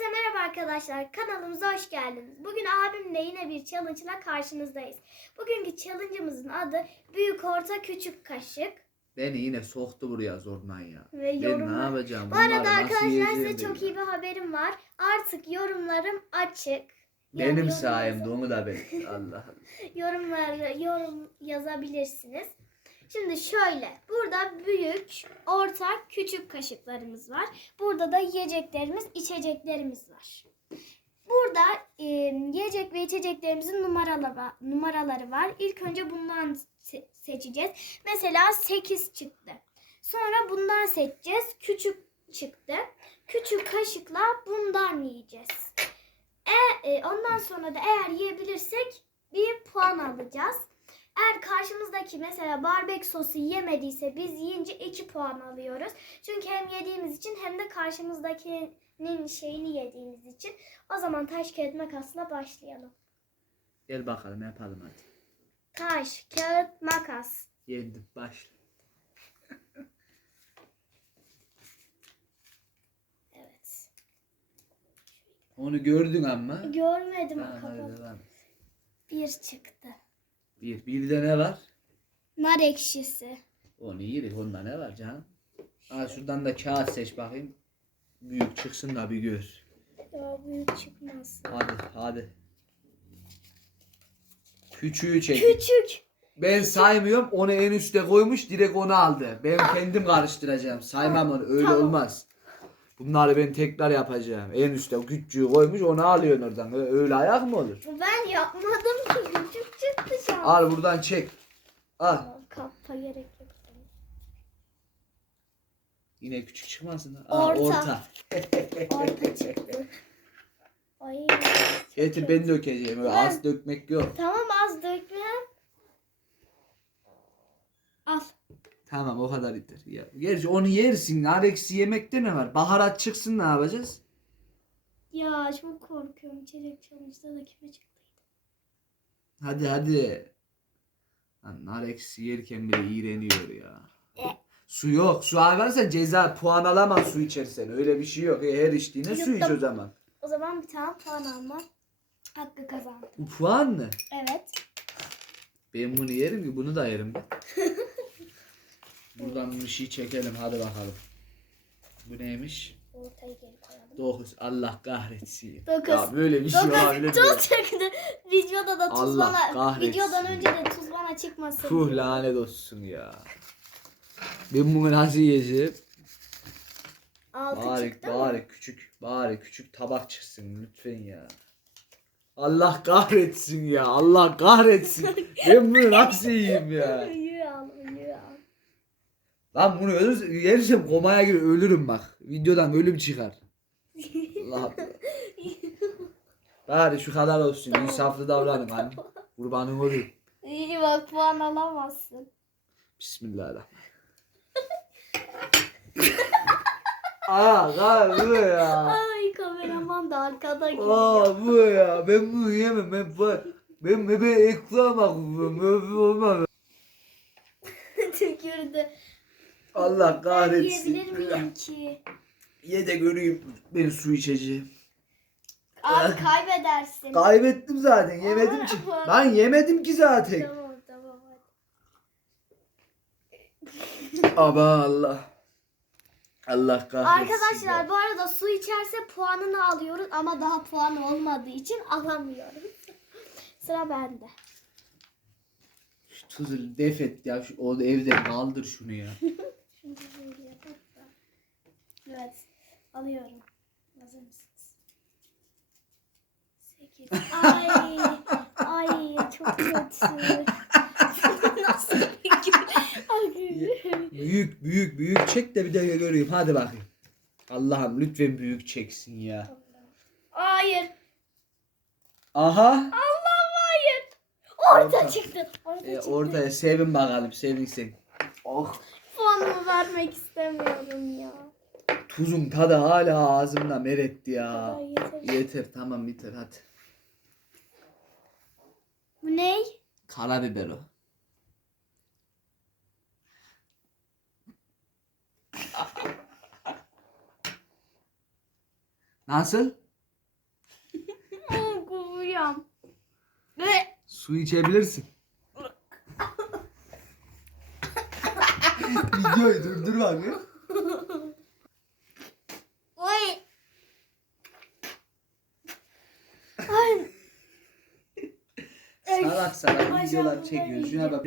Herkese merhaba arkadaşlar. Kanalımıza hoş geldiniz. Bugün abimle yine bir challenge ile karşınızdayız. Bugünkü challenge'ımızın adı büyük orta küçük kaşık Beni yine soktu buraya zorla ya. ve Ben ne yorumlar. yapacağım? Bu arada arkadaşlar size çok iyi bir haberim var. Artık yorumlarım açık. Yani Benim yorum sayemde onu da ben. Allah Allah. yorumları yorum yazabilirsiniz. Şimdi şöyle. Burada büyük, orta, küçük kaşıklarımız var. Burada da yiyeceklerimiz, içeceklerimiz var. Burada e, yiyecek ve içeceklerimizin numaraları, numaraları var. İlk önce bundan se- seçeceğiz. Mesela 8 çıktı. Sonra bundan seçeceğiz. Küçük çıktı. Küçük kaşıkla bundan yiyeceğiz. E, e, ondan sonra da eğer yiyebilirsek bir puan alacağız. Karşımızdaki mesela barbekü sosu yemediyse biz yiyince 2 puan alıyoruz. Çünkü hem yediğimiz için hem de karşımızdakinin şeyini yediğimiz için. O zaman taş kağıt makasla başlayalım. Gel bakalım yapalım hadi. Taş, kağıt, makas. Yendim başla. Evet. Onu gördün ama. Görmedim Ha, devam. Bir çıktı. Bir. Bir de ne var? Nar ekşisi. Onu yedik. Onda ne var canım? Ha, şuradan da kağıt seç bakayım. Büyük çıksın da bir gör. Ya büyük çıkmaz. Hadi hadi. Küçüğü çek. Küçük. Ben saymıyorum. Onu en üste koymuş. Direkt onu aldı. Ben kendim karıştıracağım. Saymam onu. Öyle Tamam. olmaz. Bunları ben tekrar yapacağım. En üste o küçüğü koymuş. Onu alıyorsun oradan. Öyle ayak mı olur? Ben yapmadım ki. Küçük çıktı şu an. Al buradan çek. Al. Kappa gerek yok. Yine küçük çıkmasın. ha. Aa, Orta. orta. Orta çıktı. Ay. Getir ben dökeceğim. Öyle Ben- az dökmek yok. Tamam az dökme. Al. Tamam o kadar yeter. Ya, gerçi onu yersin. Nar eksi yemekte ne var? Baharat çıksın ne yapacağız? Ya çok korkuyorum. İçecek challenge'da da kime çıktı? Hadi hadi. Lan nar eksi yerken bile iğreniyor ya. E. Su yok. Su versen ceza puan alamaz su içersen. Öyle bir şey yok. E, Her içtiğine su iç o Yuttum. zaman. O zaman bir tane puan alma hakkı kazandım. Bu puan mı? Evet. Ben bunu yerim ki bunu da yerim. Buradan bir şey çekelim hadi bakalım. Bu neymiş? Ortayı geri koyalım. 9. Allah kahretsin. Dokuz. Ya böyle bir şey olabilir mi? Dokuz tuz çıktı. Videoda da tuz Allah bana, kahretsin. videodan önce de tuz bana çıkmasın. Puh lanet olsun ya. Ben bunu nasıl yiyeceğim? Altı Bari, çıktı mı? bari küçük, bari küçük tabak çıksın lütfen ya. Allah kahretsin ya. Allah kahretsin. ben bunu nasıl yiyeyim ya? Yürü al, yürü al. Lan bunu ölür, yersem komaya gir ölürüm bak. Videodan ölüm çıkar. Allah. Bari şu kadar olsun. Tamam. İnsaflı davranın hani. Kurbanın olayım. İyi bak puan alamazsın. Bismillahirrahmanirrahim. Aa, bu ya. Ay kameraman da arkada geliyor. Aa bu ya. Ben bunu yemem. Ben bu ben ben ekmeğe bakıyorum. Ben olmaz. Tükürdü. Allah Ben kahretsin. yiyebilir miyim ki? Ye de göreyim. Ben su içeceğim. Abi kaybedersin. Kaybettim zaten. Yemedim ki. Ben yemedim ki zaten. Tamam tamam hadi. Aba Allah. Allah kahretsin. Arkadaşlar ya. bu arada su içerse puanını alıyoruz ama daha puan olmadığı için alamıyoruz. Sıra bende. Şu tuzu def et ya. Şu, o evden kaldır şunu ya. Şimdi böyle yapalım da. Evet. Alıyorum. Hazır mısınız? Sekiz. Ay. Ay çok kötü. Nasıl peki? Büyük büyük büyük çek de bir de göreyim. Hadi bakayım. Allah'ım lütfen büyük çeksin ya. Hayır. Aha. Allah'ım hayır. Orta, Orta. çıktı. Orta E, çıktı. ortaya sevin bakalım sevin sen. Oh. Puanımı vermek istemiyorum ya. Tuzun tadı hala ağzımda meretti ya. Ay, yeter. Yeter tamam yeter hadi. Bu ne? Karabiber o. Nasıl? Kuruyorum. Su içebilirsin. Videoyu durdur bak. Ay, videolar sen çekiyor. bunları Şuna bak.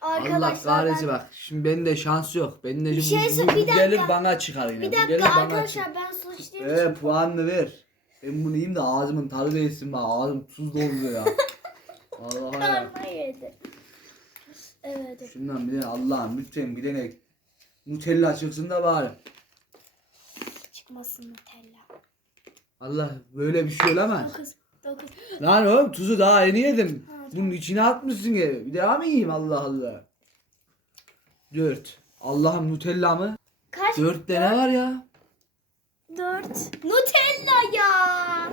Allah Arkadaşlar kahretsin ben... bak. Şimdi bende şans yok. Bende Bir şimdi şey bu, sor- bu bir gelir bana çıkar yine. Bir Bu gelir dakika bana arkadaşlar ben su içtiğim çıkar. için Ee, puanını ver. Ben bunu yiyeyim de ağzımın tadı değilsin bak. Ağzım tuz doldu ya. Allah ya. karma yedi. Evet. Şundan bir de Allah'ım lütfen bilene Nutella çıksın da bari. Çıkmasın Nutella. Allah böyle bir şey olamaz. 9 9 Lan oğlum tuzu daha yeni yedim. Bunun içine atmışsın ya. Bir daha mı yiyeyim Allah Allah. Dört. Allah'ım Nutella mı? Kaç? Dört de ne var ya? 4 Nutella ya.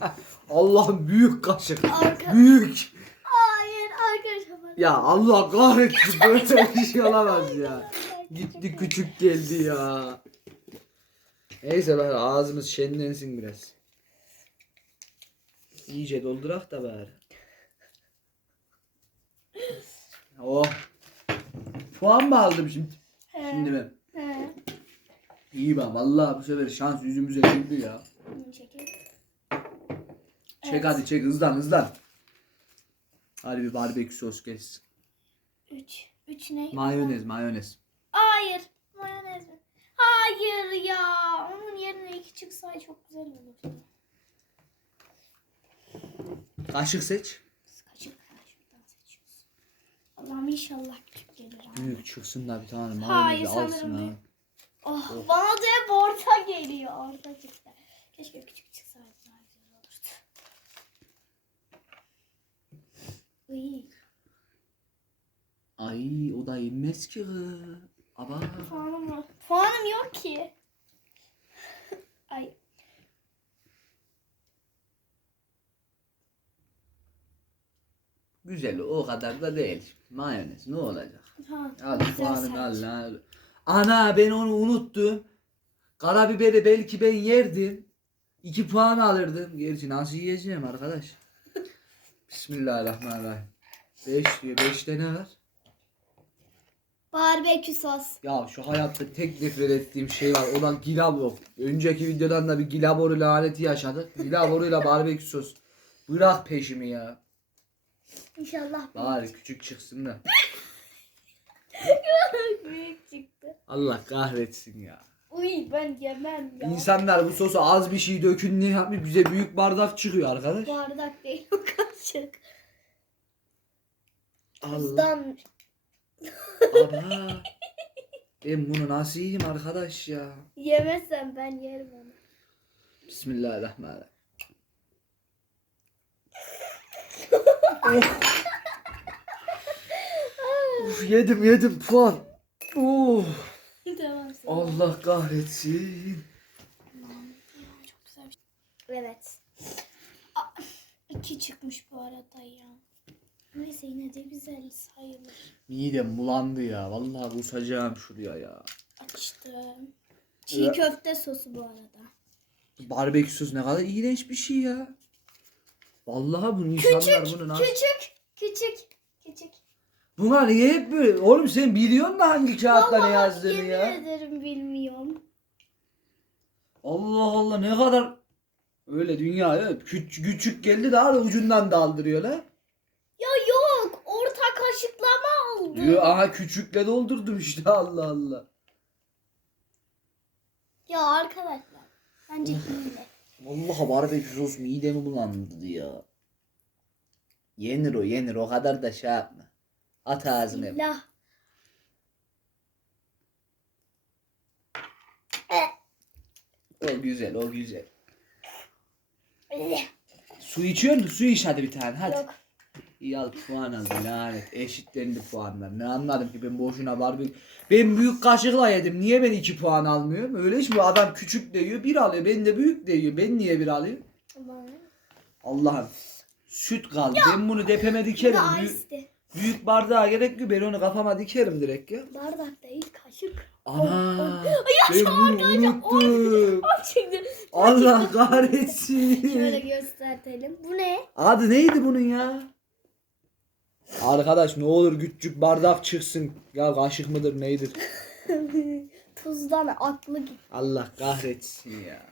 Allah'ım büyük kaşık. Arka... Büyük. Hayır arkadaşlar. bak. Ya Allah kahretsin böyle bir şey olamaz ya. Gitti küçük geldi ya. Neyse bari ağzımız şenlensin biraz. İyice doldurak da bari. Oh. Puan mı aldım şimdi? He, Şimdi ben. he. İyi ben vallahi bu sefer şans yüzümüze güldü ya. Çekeyim. Çek Evet. hadi çek hızlan hızlan. Hadi bir barbekü sos kes. 3 3 ne? Mayonez mayonez. Hayır. Mayonez mi? Hayır ya. Onun yerine 2 çıksaydı çok güzel olurdu. Kaşık seç. Allah'ım inşallah küçük gelir abi. Büyük çıksın da bir tane Hayır, mayonez alsın sanırım ha. büyük. Oh, bana da hep orta geliyor. Orta çıktı. Keşke küçük çıksaydı daha güzel olurdu. Uy. Ay o da inmez ki. Aba. Puanım yok. Puanım yok ki. Ay. Güzel o kadar da değil. Mayonez ne olacak? Ha, Al servis. al lan. Ana ben onu unuttum. Karabiberi belki ben yerdim. İki puan alırdım. Gerçi nasıl yiyeceğim arkadaş? Bismillahirrahmanirrahim. Beş diyor. Beşte ne var? Barbekü sos. Ya şu hayatta tek nefret ettiğim şey var. O da gilabor. Önceki videodan da bir gilaboru laneti yaşadık. Gilaboruyla barbekü sos. Bırak peşimi ya. İnşallah Bari küçük çıksın da. büyük çıktı. Allah kahretsin ya. Uy ben yemem ya. İnsanlar bu sosu az bir şey dökün ne yapmış bize büyük bardak çıkıyor arkadaş. Bardak değil o kaşık. Allah. Hızdan. Aba. Ben bunu nasıl yiyeyim arkadaş ya? Yemezsem ben yerim onu. Bismillahirrahmanirrahim. Oh. Uf, yedim yedim puan. Oh. sen. Allah kahretsin. Çok güzel bir. Evet. İki çıkmış bu arada ya. Neyse yine de güzel sayılır. Midem bulandı ya. Vallahi kusacağım şuraya ya. Açtım. Çiğ köfte sosu bu arada. Barbekü sos ne kadar iğrenç bir şey ya. Vallahi bunu insanlar bunu nasıl... Küçük. Küçük. Küçük. Buna niye hep böyle? Oğlum sen biliyorsun da hangi kağıtta ne yazdığını yemin ya. ederim bilmiyorum. Allah Allah ne kadar öyle dünya evet. Küçük, küçük geldi daha da ucundan daldırıyorlar. Ya yok. Orta kaşıklama oldu. Diyor aha küçükle doldurdum işte Allah Allah. Ya arkadaşlar. Bence hile. Vallahi barbekü sos midemi bulandırdı ya. Yenir o yenir o kadar da şey yapma. At ağzına. Bismillah. O güzel o güzel. Su içiyor musun? Su iç hadi bir tane hadi. Yok. İyi al puan aldı lanet. Eşitlendi puanlar. Ne anladım ki ben boşuna barbekü. Ben büyük kaşıkla yedim. Niye ben iki puan almıyorum? Öyle hiç mi? Adam küçük de yiyor bir alıyor. Ben de büyük de yiyor. Ben niye bir alayım? Aman. Allah'ım. Süt kaldı. Ben bunu depeme dikerim. Büyük, büyük bardağa gerek yok. Ben onu kafama dikerim direkt ya. Bardak değil kaşık. Ana. Ben bunu unuttum. Allah şöyle kahretsin. göstertelim. Bu ne? Adı neydi bunun ya? Arkadaş ne olur küçük bardak çıksın. Ya kaşık mıdır neydir? Tuzdan aklı git. Allah kahretsin ya.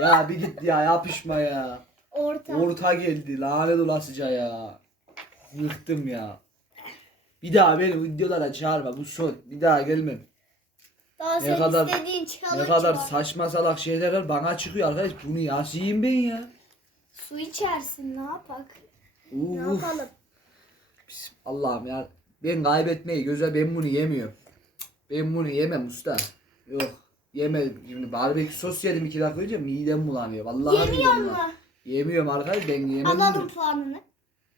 Ya bir git ya yapışma ya. Orta. Orta geldi lanet olasıca ya. Yıktım ya. Bir daha beni videolara çağırma bu son. Bir daha gelmem. Daha Ne senin kadar- istediğin challenge Ne kadar var. saçma salak şeyler var bana çıkıyor arkadaş. Bunu yiyeyim ben ya? Su içersin ne yapak? Ne Uf. yapalım? Allah'ım ya. Ben kaybetmeyi göze ben bunu yemiyorum. Ben bunu yemem usta. Yok. Yeme. Şimdi barbekü sos yedim iki dakika önce midem bulanıyor. Vallahi Yemiyor midem mu? bulanıyor. Yemiyorum arkadaş ben yemem. Alalım puanını.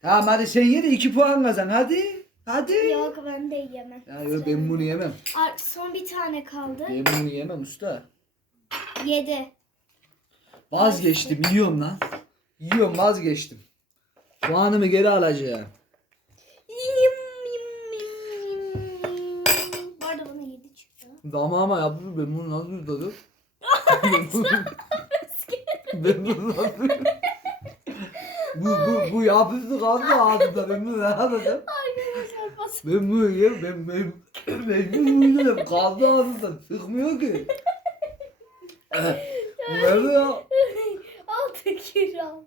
Tamam hadi sen ye de iki puan kazan hadi. Hadi. Yok ben de yemem. Ya yok ben bunu yemem. Ar- Son bir tane kaldı. Ben bunu yemem usta. Yedi. Vazgeçtim yiyorum lan. Yiyorum vazgeçtim. Puanımı geri alacağım. Bu arada bana yedi çıktı. Damağıma yapıyor ben bunu nasıl yutadım? ben bunu ben bunu nasıl Bu bu bu yapıştı kaldı ağzımda ben bunu ne yapacağım? Ben bunu yiyeyim ben ben ben bunu yiyeyim kaldı ağzımda sıkmıyor ki. Nerede ya? Altı kilo.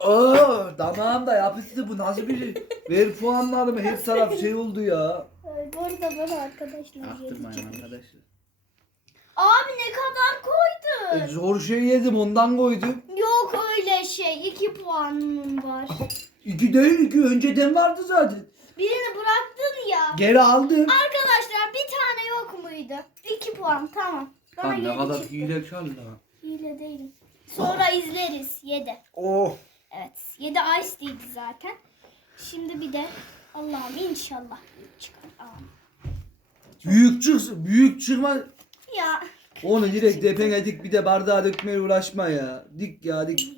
Aa, damağımda yapıştı bu nasıl bir şey? Ver puanlarımı her taraf şey oldu ya. Bu arada bana arkadaşlar yedi çıktı. arkadaşlar. Abi ne kadar E, koydun? zor şey yedim ondan koydum. Yok öyle şey. iki puanım var. İki değil iki önceden vardı zaten. Birini bıraktın ya. Geri aldım. Arkadaşlar bir tane yok muydu? İki puan tamam. Bana Lan ne yedi kadar çıktı. hilekar lan. Hile değilim. Sonra izleriz. Yedi. Oh. Evet. Yedi ice değildi zaten. Şimdi bir de Allah'ım inşallah çıkar. Amin. Büyük çıksın. Büyük çıkma. Ya Onu direkt depene dik bir de bardağa dökmeye uğraşma ya. Dik ya dik.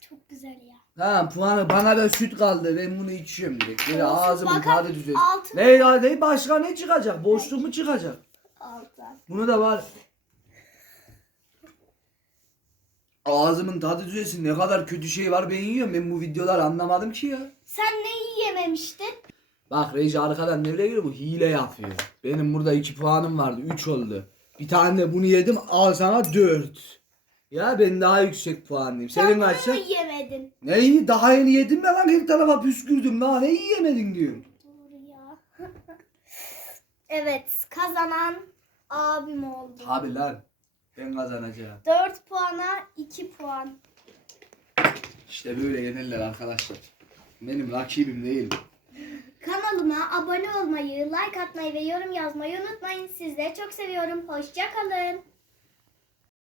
çok güzel ya. Ha puanı bana da süt kaldı. Ben bunu içiyorum direkt. Böyle Olsun, ağzımın bakalım. tadı düzelsin. Altın- Ne ne başka ne çıkacak? Boşluk mu çıkacak? Altın. Bunu da var. Ağzımın tadı düzelsin. Ne kadar kötü şey var ben yiyorum. Ben bu videoları anlamadım ki ya. Sen neyi yememiştin? Bak Reji arkadan nereye giriyor bu hile yapıyor. Benim burada 2 puanım vardı 3 oldu. Bir tane de bunu yedim al sana 4. Ya ben daha yüksek puanlıyım. Sen Senin bunu kaçsa? mu yemedin? Neyi daha yeni yedim ya lan her tarafa püskürdüm daha ne yiyemedin diyorum. Doğru ya. evet kazanan abim oldu. Tabi lan ben kazanacağım. 4 puana 2 puan. İşte böyle yenirler arkadaşlar. Benim rakibim değil. Kanalıma abone olmayı, like atmayı ve yorum yazmayı unutmayın. Sizleri çok seviyorum. Hoşça kalın.